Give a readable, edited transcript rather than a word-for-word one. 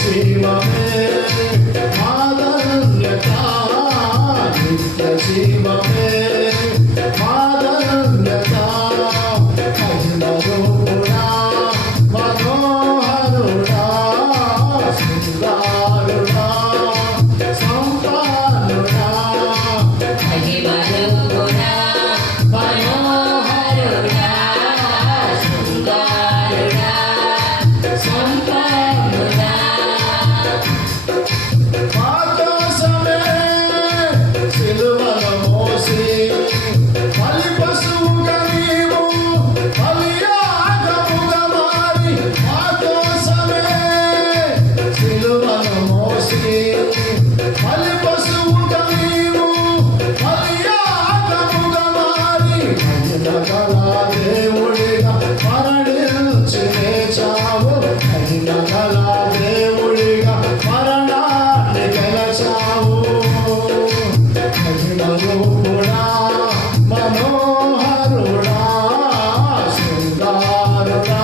జీవమే మాధన్యత నిత్య జీవమే మాధన్యత మహిమరూపుడా మనోహరుడా శృంగారుడా సంపన్నుడా మహిమరూపుడా మనోహరుడా శృంగారుడా సంపన్నుడా ఆకాశమే సిలువను మోసి బలి పశువుగా నీవు బలియాగముగా మారి ఆకాశమే సిలువను మోసి బలి పశువుగా నీవు బలియాగముగా మారి మహిమగల దేవుడిగా మరణించి లేచావు మహిమగల దేవుడిగా మరణాన్ని గెలచావు మహిమరూపుడా మనోహరుడా శృంగారుడా